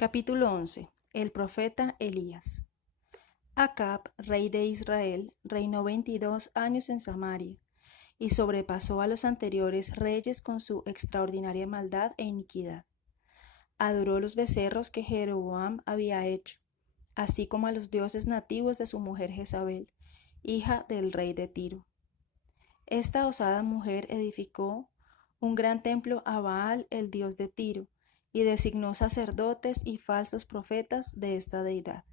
Capítulo 11. El profeta Elías. Acab, rey de Israel, reinó 22 años en Samaria, y sobrepasó a los anteriores reyes con su extraordinaria maldad e iniquidad. Adoró los becerros que Jeroboam había hecho, así como a los dioses nativos de su mujer Jezabel, hija del rey de Tiro. Esta osada mujer edificó un gran templo a Baal, el dios de Tiro, y designó sacerdotes y falsos profetas de esta deidad.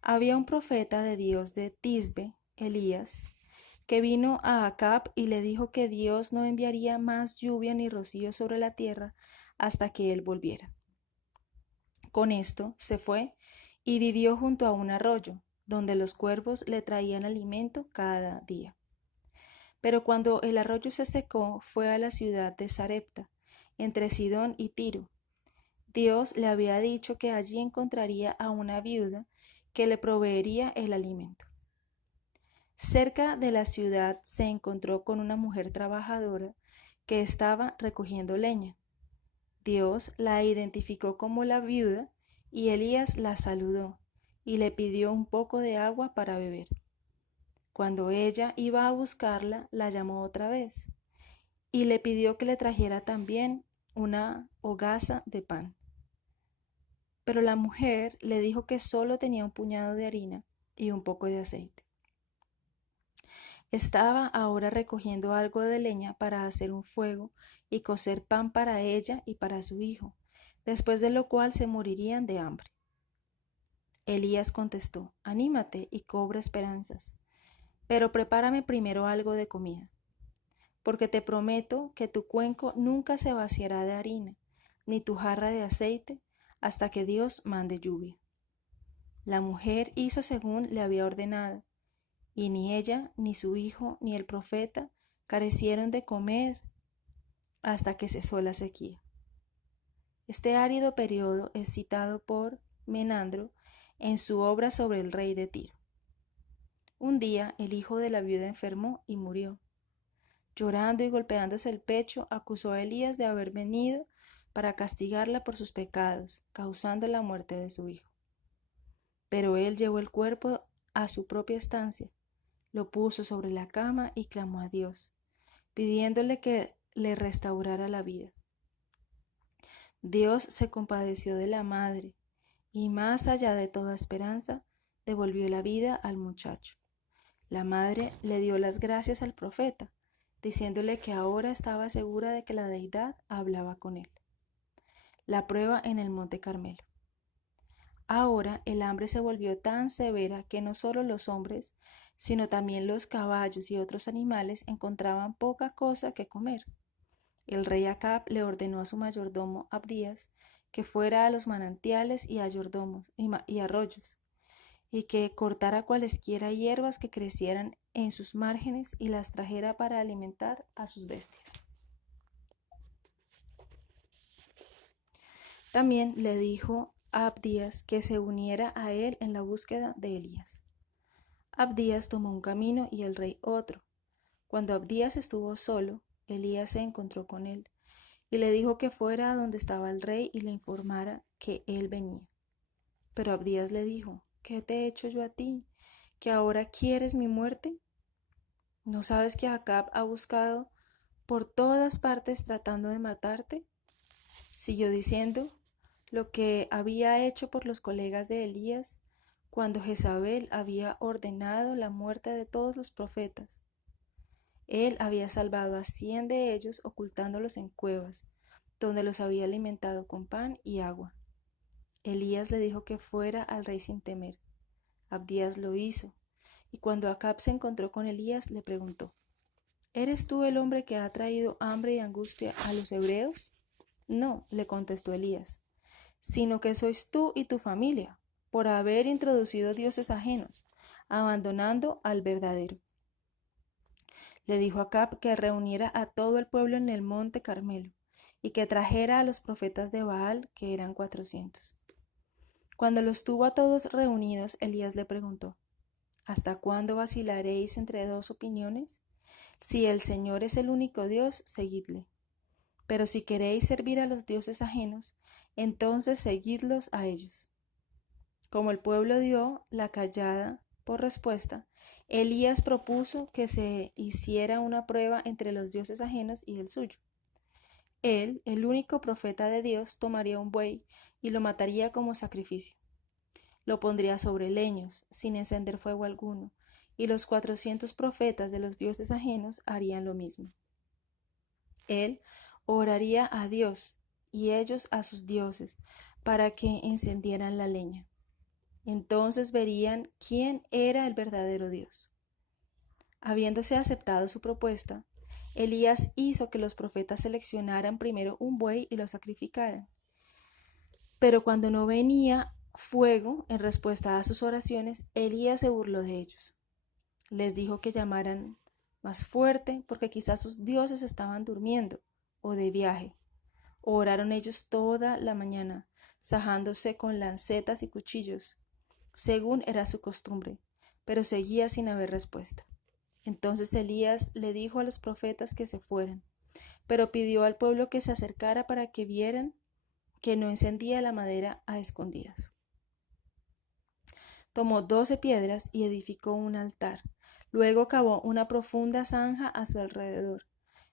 Había un profeta de Dios de Tisbe, Elías, que vino a Acab y le dijo que Dios no enviaría más lluvia ni rocío sobre la tierra hasta que él volviera. Con esto se fue y vivió junto a un arroyo, donde los cuervos le traían alimento cada día. Pero cuando el arroyo se secó, fue a la ciudad de Sarepta, entre Sidón y Tiro. Dios le había dicho que allí encontraría a una viuda que le proveería el alimento. Cerca de la ciudad se encontró con una mujer trabajadora que estaba recogiendo leña. Dios la identificó como la viuda y Elías la saludó y le pidió un poco de agua para beber. Cuando ella iba a buscarla, la llamó otra vez y le pidió que le trajera también una hogaza de pan. Pero la mujer le dijo que solo tenía un puñado de harina y un poco de aceite. Estaba ahora recogiendo algo de leña para hacer un fuego y cocer pan para ella y para su hijo, después de lo cual se morirían de hambre. Elías contestó: «Anímate y cobra esperanzas, pero prepárame primero algo de comida, porque te prometo que tu cuenco nunca se vaciará de harina, ni tu jarra de aceite, hasta que Dios mande lluvia». La mujer hizo según le había ordenado, y ni ella, ni su hijo, ni el profeta carecieron de comer hasta que cesó la sequía. Este árido periodo es citado por Menandro en su obra sobre el rey de Tiro. Un día el hijo de la viuda enfermó y murió. Llorando y golpeándose el pecho, acusó a Elías de haber venido para castigarla por sus pecados, causando la muerte de su hijo. Pero él llevó el cuerpo a su propia estancia, lo puso sobre la cama y clamó a Dios, pidiéndole que le restaurara la vida. Dios se compadeció de la madre y, más allá de toda esperanza, devolvió la vida al muchacho. La madre le dio las gracias al profeta, diciéndole que ahora estaba segura de que la deidad hablaba con él. La prueba en el Monte Carmelo. Ahora el hambre se volvió tan severa que no solo los hombres, sino también los caballos y otros animales encontraban poca cosa que comer. El rey Acab le ordenó a su mayordomo Abdías que fuera a los manantiales y y arroyos, y que cortara cualesquiera hierbas que crecieran en sus márgenes y las trajera para alimentar a sus bestias. También le dijo a Abdías que se uniera a él en la búsqueda de Elías. Abdías tomó un camino y el rey otro. Cuando Abdías estuvo solo, Elías se encontró con él y le dijo que fuera a donde estaba el rey y le informara que él venía. Pero Abdías le dijo: «¿Qué te he hecho yo a ti, que ahora quieres mi muerte? ¿No sabes que Acab ha buscado por todas partes tratando de matarte?». Siguió diciendo lo que había hecho por los colegas de Elías cuando Jezabel había ordenado la muerte de todos los profetas. Él había salvado a 100 de ellos ocultándolos en cuevas, donde los había alimentado con pan y agua. Elías le dijo que fuera al rey sin temer. Abdías lo hizo, y cuando Acab se encontró con Elías le preguntó: «¿Eres tú el hombre que ha traído hambre y angustia a los hebreos?». «No», le contestó Elías, «sino que sois tú y tu familia, por haber introducido dioses ajenos, abandonando al verdadero». Le dijo a Acab que reuniera a todo el pueblo en el monte Carmelo y que trajera a los profetas de Baal, que eran 400. Cuando los tuvo a todos reunidos, Elías le preguntó: «¿Hasta cuándo vacilaréis entre dos opiniones? Si el Señor es el único Dios, seguidle. Pero si queréis servir a los dioses ajenos, entonces seguidlos a ellos. Como el pueblo dio la callada por respuesta, Elías propuso que se hiciera una prueba entre los dioses ajenos y el suyo. Él, el único profeta de Dios, tomaría un buey y lo mataría como sacrificio. Lo pondría sobre leños, sin encender fuego alguno, y los 400 profetas de los dioses ajenos harían lo mismo. Él oraría a Dios y ellos a sus dioses para que encendieran la leña. Entonces verían quién era el verdadero Dios. Habiéndose aceptado su propuesta, Elías hizo que los profetas seleccionaran primero un buey y lo sacrificaran. Pero cuando no venía fuego en respuesta a sus oraciones, Elías se burló de ellos. Les dijo que llamaran más fuerte porque quizás sus dioses estaban durmiendo o de viaje. Oraron ellos toda la mañana, sajándose con lancetas y cuchillos, según era su costumbre, pero seguía sin haber respuesta. Entonces Elías le dijo a los profetas que se fueran, pero pidió al pueblo que se acercara para que vieran que no encendía la madera a escondidas. Tomó 12 piedras y edificó un altar. Luego cavó una profunda zanja a su alrededor.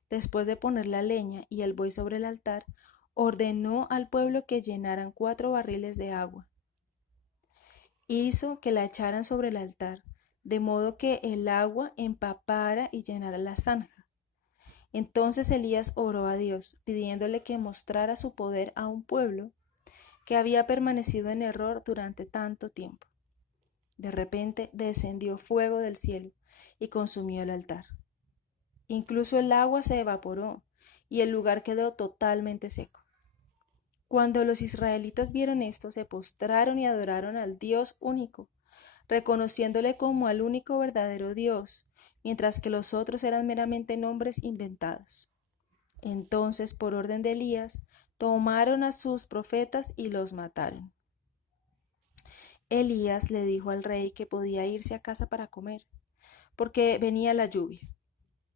Después de poner la leña y el buey sobre el altar, ordenó al pueblo que llenaran 4 barriles de agua. Hizo que la echaran sobre el altar, de modo que el agua empapara y llenara la zanja. Entonces Elías oró a Dios, pidiéndole que mostrara su poder a un pueblo que había permanecido en error durante tanto tiempo. De repente descendió fuego del cielo y consumió el altar. Incluso el agua se evaporó y el lugar quedó totalmente seco. Cuando los israelitas vieron esto, se postraron y adoraron al Dios único, reconociéndole como al único verdadero Dios, mientras que los otros eran meramente nombres inventados. Entonces, por orden de Elías, tomaron a sus profetas y los mataron. Elías le dijo al rey que podía irse a casa para comer, porque venía la lluvia.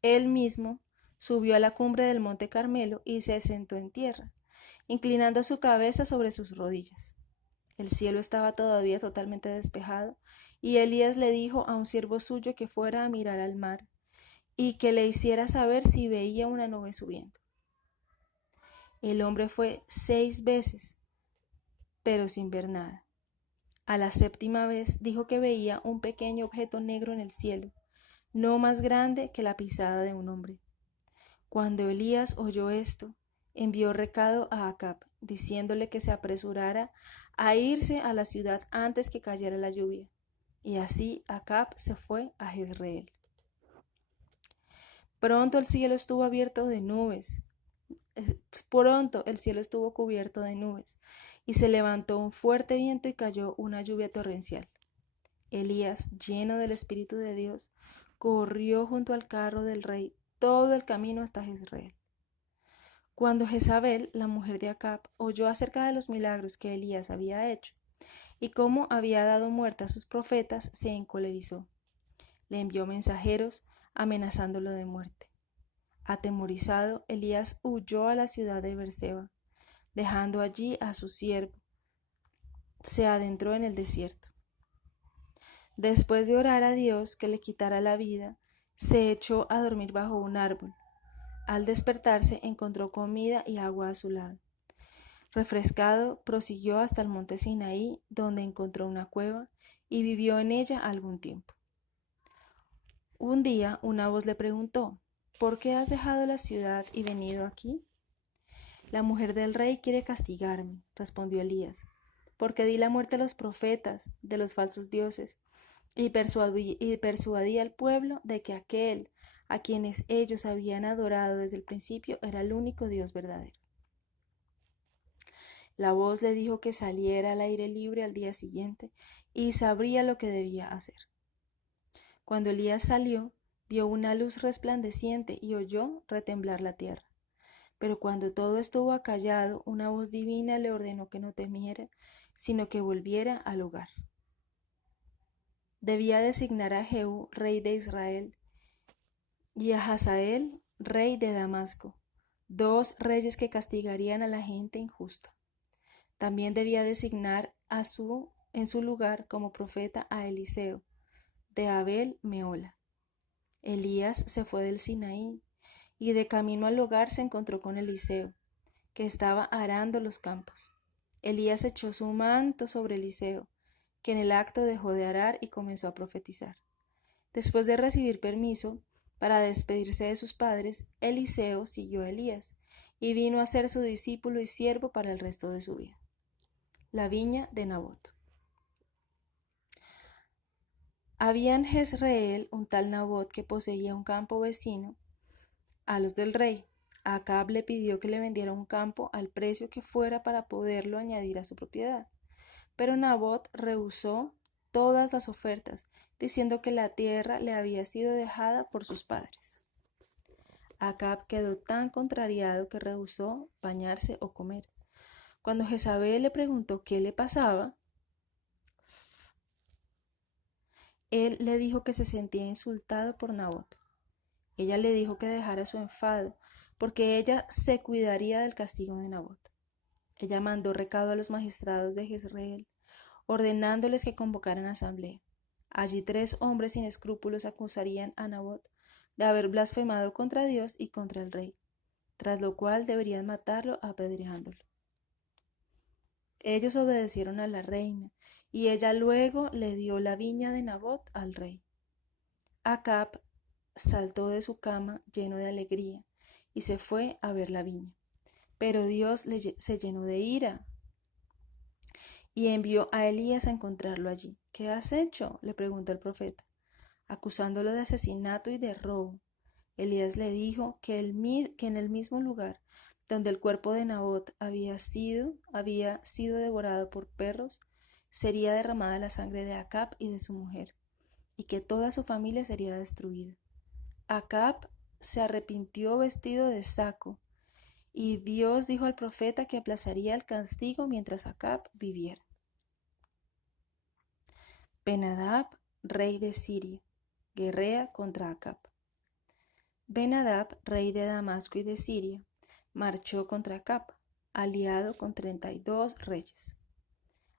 Él mismo subió a la cumbre del monte Carmelo y se sentó en tierra, inclinando su cabeza sobre sus rodillas. El cielo estaba todavía totalmente despejado, y Elías le dijo a un siervo suyo que fuera a mirar al mar, y que le hiciera saber si veía una nube subiendo. El hombre fue 6 veces, pero sin ver nada. A la 7ª vez dijo que veía un pequeño objeto negro en el cielo, no más grande que la pisada de un hombre. Cuando Elías oyó esto, envió recado a Acab, diciéndole que se apresurara a irse a la ciudad antes que cayera la lluvia. Y así Acab se fue a Jezreel. Pronto el cielo estuvo cubierto de nubes, y se levantó un fuerte viento y cayó una lluvia torrencial. Elías, lleno del Espíritu de Dios, corrió junto al carro del rey todo el camino hasta Jezreel. Cuando Jezabel, la mujer de Acab, oyó acerca de los milagros que Elías había hecho y cómo había dado muerte a sus profetas, se encolerizó. Le envió mensajeros amenazándolo de muerte. Atemorizado, Elías huyó a la ciudad de Beerseba, dejando allí a su siervo. Se adentró en el desierto. Después de orar a Dios que le quitara la vida, se echó a dormir bajo un árbol. Al despertarse, encontró comida y agua a su lado. Refrescado, prosiguió hasta el monte Sinaí, donde encontró una cueva y vivió en ella algún tiempo. Un día, una voz le preguntó: ¿Por qué has dejado la ciudad y venido aquí? La mujer del rey quiere castigarme, respondió Elías, porque di la muerte a los profetas de los falsos dioses y persuadí al pueblo de que aquel a quienes ellos habían adorado desde el principio era el único Dios verdadero. La voz le dijo que saliera al aire libre al día siguiente y sabría lo que debía hacer. Cuando Elías salió, vio una luz resplandeciente y oyó retemblar la tierra. Pero cuando todo estuvo acallado, una voz divina le ordenó que no temiera, sino que volviera al hogar. Debía designar a Jehú, rey de Israel, y a Hazael, rey de Damasco, 2 reyes que castigarían a la gente injusta. También debía designar en su lugar como profeta a Eliseo, de Abel Mehola. Elías se fue del Sinaí y de camino al hogar se encontró con Eliseo, que estaba arando los campos. Elías echó su manto sobre Eliseo, que en el acto dejó de arar y comenzó a profetizar. Después de recibir permiso para despedirse de sus padres, Eliseo siguió a Elías y vino a ser su discípulo y siervo para el resto de su vida. La viña de Nabot. Había en Jezreel un tal Nabot que poseía un campo vecino a los del rey. Acab le pidió que le vendiera un campo al precio que fuera para poderlo añadir a su propiedad. Pero Nabot rehusó todas las ofertas, diciendo que la tierra le había sido dejada por sus padres. Acab quedó tan contrariado que rehusó bañarse o comer. Cuando Jezabel le preguntó qué le pasaba, él le dijo que se sentía insultado por Nabot. Ella le dijo que dejara su enfado, porque ella se cuidaría del castigo de Nabot. Ella mandó recado a los magistrados de Jezreel, ordenándoles que convocaran asamblea. Allí 3 hombres sin escrúpulos acusarían a Nabot de haber blasfemado contra Dios y contra el rey, tras lo cual deberían matarlo apedreándolo. Ellos obedecieron a la reina, y ella luego le dio la viña de Nabot al rey. Acab saltó de su cama lleno de alegría y se fue a ver la viña. Pero Dios se llenó de ira y envió a Elías a encontrarlo allí. ¿Qué has hecho?, le preguntó el profeta, acusándolo de asesinato y de robo. Elías le dijo que en el mismo lugar donde el cuerpo de Nabot había sido devorado por perros, sería derramada la sangre de Acab y de su mujer, y que toda su familia sería destruida. Acab se arrepintió vestido de saco, y Dios dijo al profeta que aplazaría el castigo mientras Acab viviera. Ben-Hadad, rey de Siria, guerrea contra Acab. Ben-Hadad, rey de Damasco y de Siria, marchó contra Acab, aliado con 32 reyes.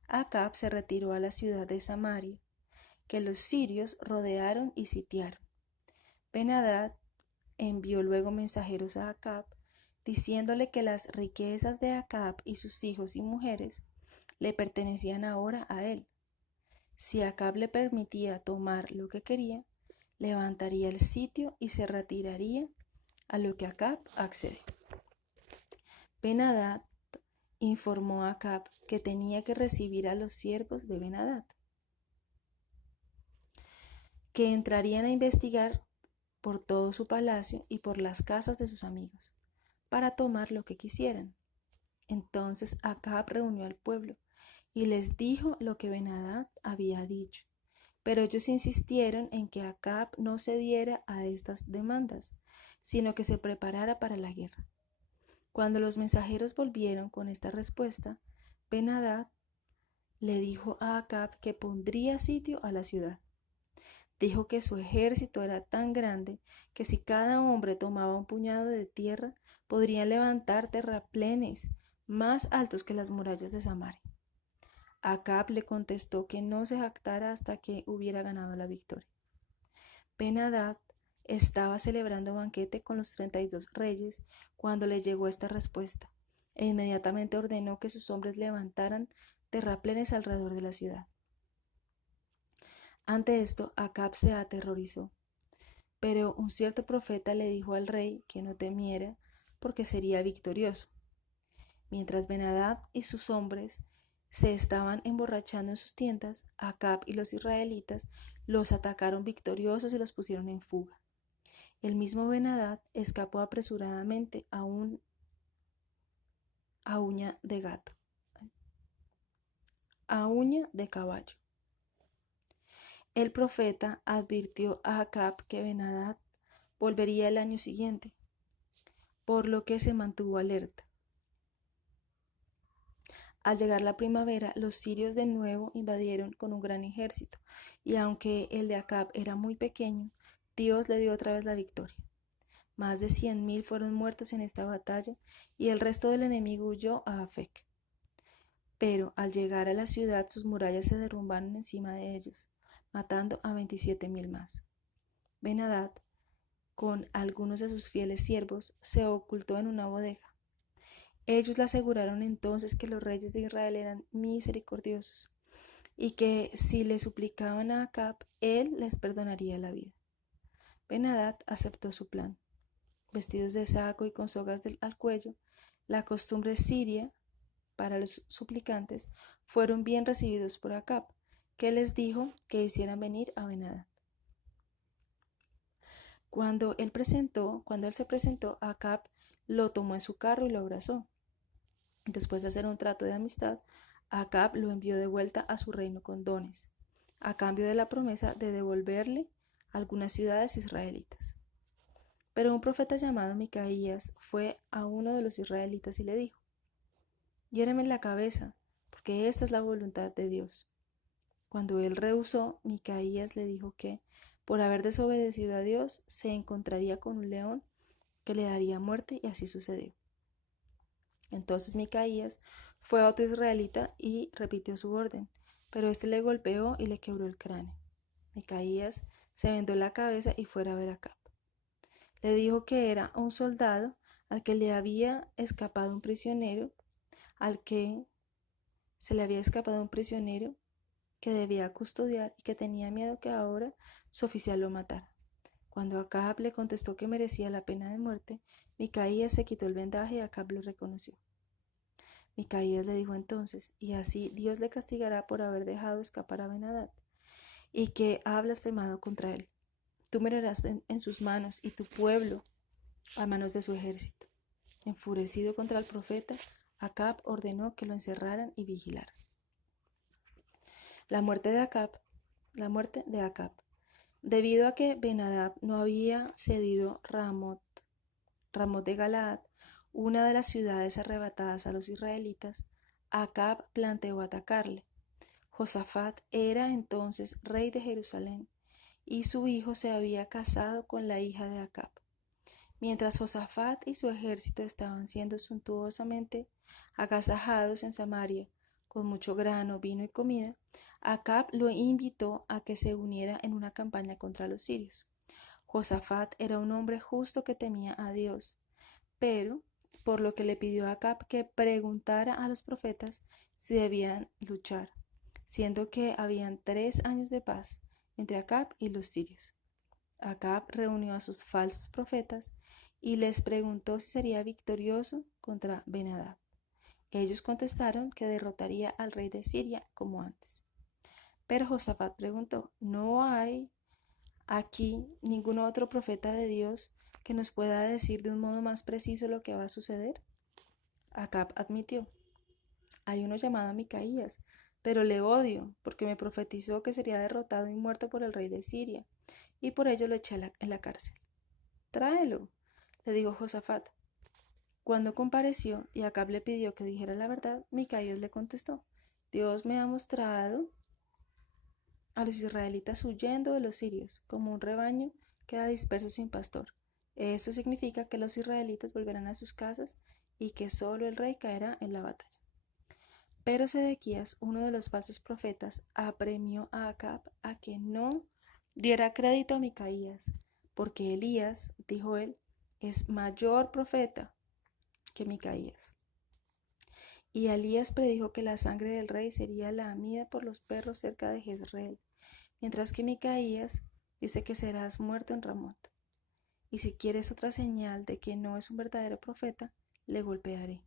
Acab se retiró a la ciudad de Samaria, que los sirios rodearon y sitiaron. Ben-Hadad envió luego mensajeros a Acab, diciéndole que las riquezas de Acab y sus hijos y mujeres le pertenecían ahora a él. Si Acab le permitía tomar lo que quería, levantaría el sitio y se retiraría, a lo que Acab accedió. Ben-Hadad informó a Acab que tenía que recibir a los siervos de Ben-Hadad, que entrarían a investigar por todo su palacio y por las casas de sus amigos, para tomar lo que quisieran. Entonces Acab reunió al pueblo y les dijo lo que Ben-Hadad había dicho, pero ellos insistieron en que Acab no cediera a estas demandas, sino que se preparara para la guerra. Cuando los mensajeros volvieron con esta respuesta, Ben-Hadad le dijo a Acab que pondría sitio a la ciudad. Dijo que su ejército era tan grande que si cada hombre tomaba un puñado de tierra, podrían levantar terraplenes más altos que las murallas de Samaria. Acab le contestó que no se jactara hasta que hubiera ganado la victoria. Ben-Hadad estaba celebrando banquete con los 32 reyes cuando le llegó esta respuesta, e inmediatamente ordenó que sus hombres levantaran terraplenes alrededor de la ciudad. Ante esto, Acab se aterrorizó, pero un cierto profeta le dijo al rey que no temiera porque sería victorioso. Mientras Ben-Hadad y sus hombres se estaban emborrachando en sus tiendas, Acab y los israelitas los atacaron victoriosos y los pusieron en fuga. El mismo Ben-Hadad escapó apresuradamente a uña de caballo. El profeta advirtió a Acab que Ben-Hadad volvería el año siguiente, por lo que se mantuvo alerta. Al llegar la primavera, los sirios de nuevo invadieron con un gran ejército, y aunque el de Acab era muy pequeño, Dios le dio otra vez la victoria. Más de 100,000 fueron muertos en esta batalla, y el resto del enemigo huyó a Afec. Pero al llegar a la ciudad sus murallas se derrumbaron encima de ellos, matando a 27,000 más. Ben-Hadad, con algunos de sus fieles siervos, se ocultó en una bodega. Ellos le aseguraron entonces que los reyes de Israel eran misericordiosos y que si le suplicaban a Acab, él les perdonaría la vida. Ben-Hadad aceptó su plan. Vestidos de saco y con sogas al cuello, la costumbre siria para los suplicantes, fueron bien recibidos por Acab, que les dijo que hicieran venir a Ben-Hadad. Cuando él se presentó, Acab lo tomó en su carro y lo abrazó. Después de hacer un trato de amistad, Acab lo envió de vuelta a su reino con dones, a cambio de la promesa de devolverle algunas ciudades israelitas. Pero un profeta llamado Micaías fue a uno de los israelitas y le dijo: «Hiéreme en la cabeza, porque esta es la voluntad de Dios». Cuando él rehusó, Micaías le dijo que, por haber desobedecido a Dios, se encontraría con un león que le daría muerte, y así sucedió. Entonces Micaías fue a otro israelita y repitió su orden, pero éste le golpeó y le quebró el cráneo. Micaías se vendó la cabeza y fue a ver a Acab. Le dijo que era un soldado al que le había escapado un prisionero, que debía custodiar y que tenía miedo que ahora su oficial lo matara. Cuando Acab le contestó que merecía la pena de muerte, Micaías se quitó el vendaje y Acab lo reconoció. Micaías le dijo entonces: «Y así Dios le castigará por haber dejado escapar a Ben-Hadad, y que ha blasfemado contra él. Tú morirás en sus manos, y tu pueblo a manos de su ejército». Enfurecido contra el profeta, Acab ordenó que lo encerraran y vigilaran. La muerte de Acab. Debido a que Ben-Hadad no había cedido Ramot de Galaad, una de las ciudades arrebatadas a los israelitas, Acab planteó atacarle. Josafat era entonces rey de Jerusalén, y su hijo se había casado con la hija de Acab. Mientras Josafat y su ejército estaban siendo suntuosamente agasajados en Samaria, con mucho grano, vino y comida, Acab lo invitó a que se uniera en una campaña contra los sirios. Josafat era un hombre justo que temía a Dios, pero por lo que le pidió a Acab que preguntara a los profetas si debían luchar, siendo que habían 3 años de paz entre Acab y los sirios. Acab reunió a sus falsos profetas y les preguntó si sería victorioso contra Ben-Hadad. Ellos contestaron que derrotaría al rey de Siria como antes. Pero Josafat preguntó: ¿no hay aquí ningún otro profeta de Dios que nos pueda decir de un modo más preciso lo que va a suceder? Acab admitió: «Hay uno llamado Micaías, pero le odio porque me profetizó que sería derrotado y muerto por el rey de Siria, y por ello lo eché en la cárcel». «Tráelo», le dijo Josafat. Cuando compareció y Acab le pidió que dijera la verdad, Micaías le contestó: «Dios me ha mostrado a los israelitas huyendo de los sirios, como un rebaño queda disperso sin pastor. Esto significa que los israelitas volverán a sus casas y que solo el rey caerá en la batalla». Pero Sedequías, uno de los falsos profetas, apremió a Acab a que no diera crédito a Micaías, porque Elías, dijo él, es mayor profeta que Micaías. Y Elías predijo que la sangre del rey sería lamida por los perros cerca de Jezreel, mientras que Micaías dice que serás muerto en Ramot. Y si quieres otra señal de que no es un verdadero profeta, le golpearé.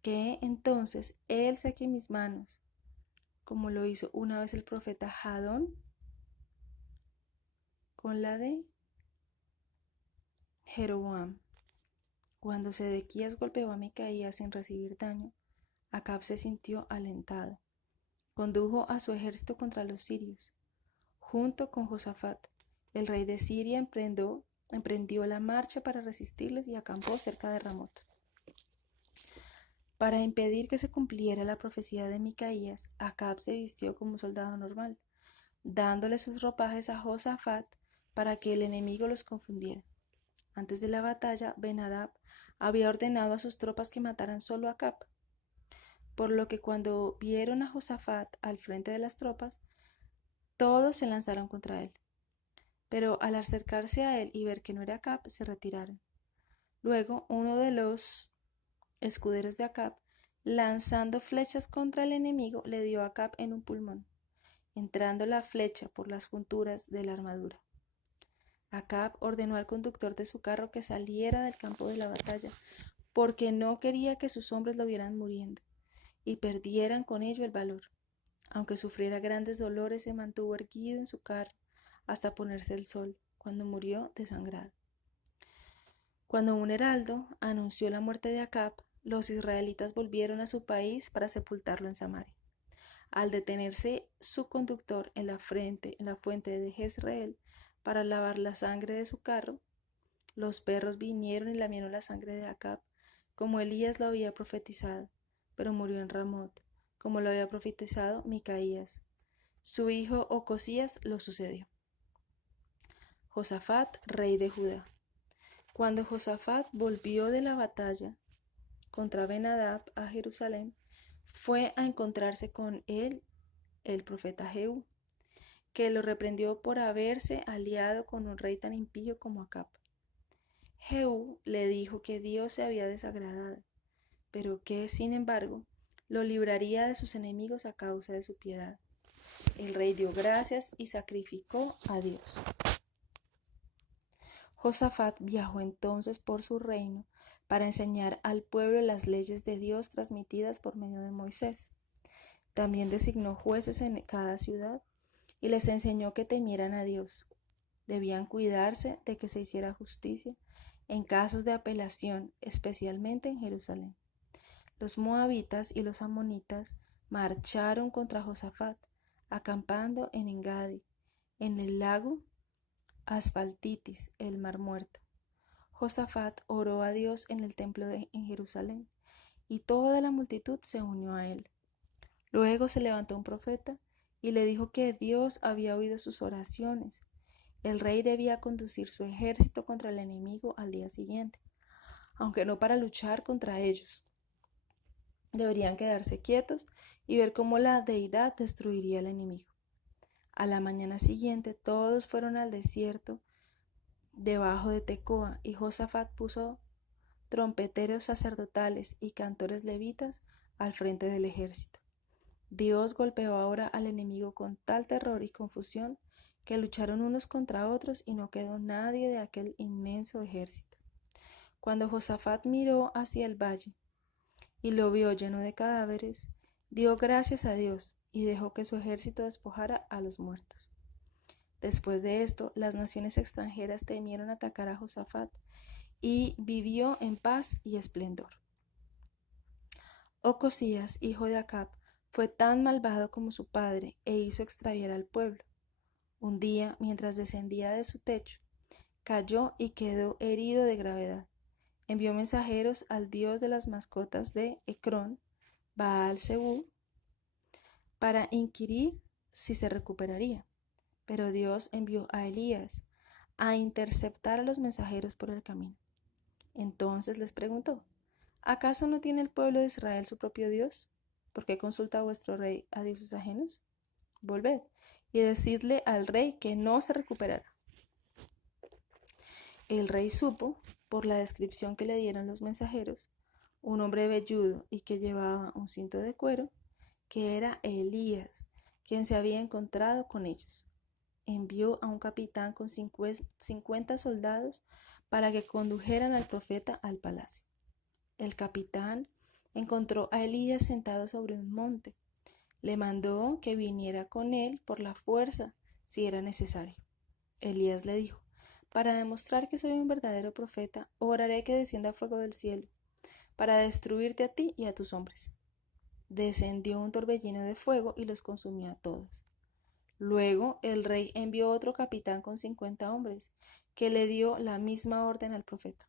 Que entonces él seque mis manos, como lo hizo una vez el profeta Jadón con la de Jeroboam. Cuando Sedequías golpeó a Micaías sin recibir daño, Acab se sintió alentado. Condujo a su ejército contra los sirios. Junto con Josafat, el rey de Siria emprendió la marcha para resistirles y acampó cerca de Ramot. Para impedir que se cumpliera la profecía de Micaías, Acab se vistió como un soldado normal, dándole sus ropajes a Josafat para que el enemigo los confundiera. Antes de la batalla, Ben-Hadad había ordenado a sus tropas que mataran solo a Acab. por lo que cuando vieron a Josafat al frente de las tropas, todos se lanzaron contra él. Pero al acercarse a él y ver que no era Acab, se retiraron. Luego uno de los escuderos de Acab, lanzando flechas contra el enemigo, le dio a Acab en un pulmón, entrando la flecha por las junturas de la armadura. Acab ordenó al conductor de su carro que saliera del campo de la batalla, porque no quería que sus hombres lo vieran muriendo y perdieran con ello el valor. Aunque sufriera grandes dolores, se mantuvo erguido en su carro hasta ponerse el sol, cuando murió desangrado. Cuando un heraldo anunció la muerte de Acab, los israelitas volvieron a su país para sepultarlo en Samaria. Al detenerse su conductor en la fuente de Jezreel para lavar la sangre de su carro, los perros vinieron y lamieron la sangre de Acab, como Elías lo había profetizado, pero murió en Ramot, como lo había profetizado Micaías. Su hijo Ocosías lo sucedió. Josafat, rey de Judá. Cuando Josafat volvió de la batalla contra Ben-Hadad a Jerusalén, fue a encontrarse con él el profeta Jehú, que lo reprendió por haberse aliado con un rey tan impío como Acab. Jehú le dijo que Dios se había desagradado, pero que, sin embargo, lo libraría de sus enemigos a causa de su piedad. El rey dio gracias y sacrificó a Dios. Josafat viajó entonces por su reino para enseñar al pueblo las leyes de Dios transmitidas por medio de Moisés. También designó jueces en cada ciudad y les enseñó que temieran a Dios. Debían cuidarse de que se hiciera justicia en casos de apelación, especialmente en Jerusalén. Los moabitas y los amonitas marcharon contra Josafat, acampando en Engadi, en el lago Asfaltitis, el Mar Muerto. Josafat oró a Dios en el templo en Jerusalén, y toda la multitud se unió a él. Luego se levantó un profeta y le dijo que Dios había oído sus oraciones. El rey debía conducir su ejército contra el enemigo al día siguiente, aunque no para luchar contra ellos. Deberían quedarse quietos y ver cómo la deidad destruiría al enemigo. A la mañana siguiente todos fueron al desierto debajo de Tecoa, y Josafat puso trompeteros sacerdotales y cantores levitas al frente del ejército. Dios golpeó ahora al enemigo con tal terror y confusión que lucharon unos contra otros y no quedó nadie de aquel inmenso ejército. Cuando Josafat miró hacia el valle y lo vio lleno de cadáveres, dio gracias a Dios y dejó que su ejército despojara a los muertos. Después de esto, las naciones extranjeras temieron atacar a Josafat y vivió en paz y esplendor. Ocosías, hijo de Acab, fue tan malvado como su padre e hizo extraviar al pueblo. Un día, mientras descendía de su techo, cayó y quedó herido de gravedad. Envió mensajeros al dios de las mascotas de Ecrón, Baal-Zebú, para inquirir si se recuperaría. Pero Dios envió a Elías a interceptar a los mensajeros por el camino. Entonces les preguntó: ¿acaso no tiene el pueblo de Israel su propio Dios? ¿Por qué consulta a vuestro rey a dioses ajenos? Volved y decidle al rey que no se recuperará. El rey supo, por la descripción que le dieron los mensajeros, un hombre velludo y que llevaba un cinto de cuero, que era Elías, quien se había encontrado con ellos. Envió a un capitán con 50 soldados para que condujeran al profeta al palacio. El capitán encontró a Elías sentado sobre un monte. Le mandó que viniera con él por la fuerza si era necesario. Elías le dijo: para demostrar que soy un verdadero profeta, oraré que descienda fuego del cielo, para destruirte a ti y a tus hombres. Descendió un torbellino de fuego y los consumió a todos. Luego el rey envió otro capitán con 50 hombres, que le dio la misma orden al profeta.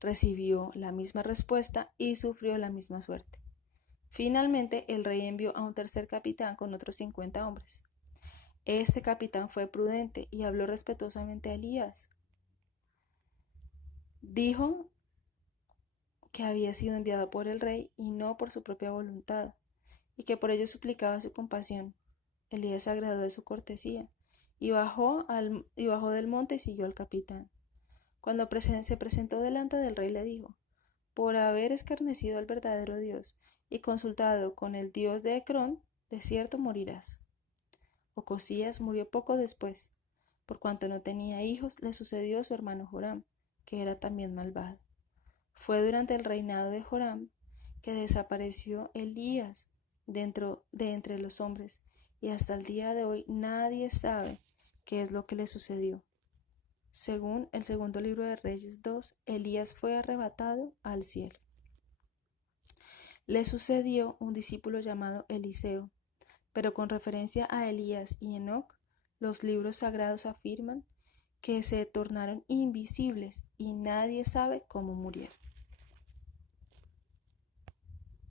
Recibió la misma respuesta y sufrió la misma suerte. Finalmente el rey envió a un tercer capitán con otros 50 hombres. Este capitán fue prudente y habló respetuosamente a Elías. Dijo que había sido enviado por el rey y no por su propia voluntad, y que por ello suplicaba su compasión. Elías se agradó de su cortesía, y bajó del monte y siguió al capitán. Cuando se presentó delante del rey le dijo: por haber escarnecido al verdadero Dios y consultado con el Dios de Ecrón, de cierto morirás. Ocosías murió poco después. Por cuanto no tenía hijos, le sucedió a su hermano Joram, que era también malvado. Fue durante el reinado de Joram que desapareció Elías de entre los hombres, y hasta el día de hoy nadie sabe qué es lo que le sucedió. Según el segundo libro de Reyes 2, Elías fue arrebatado al cielo. Le sucedió un discípulo llamado Eliseo, pero con referencia a Elías y Enoc, los libros sagrados afirman que se tornaron invisibles y nadie sabe cómo murieron.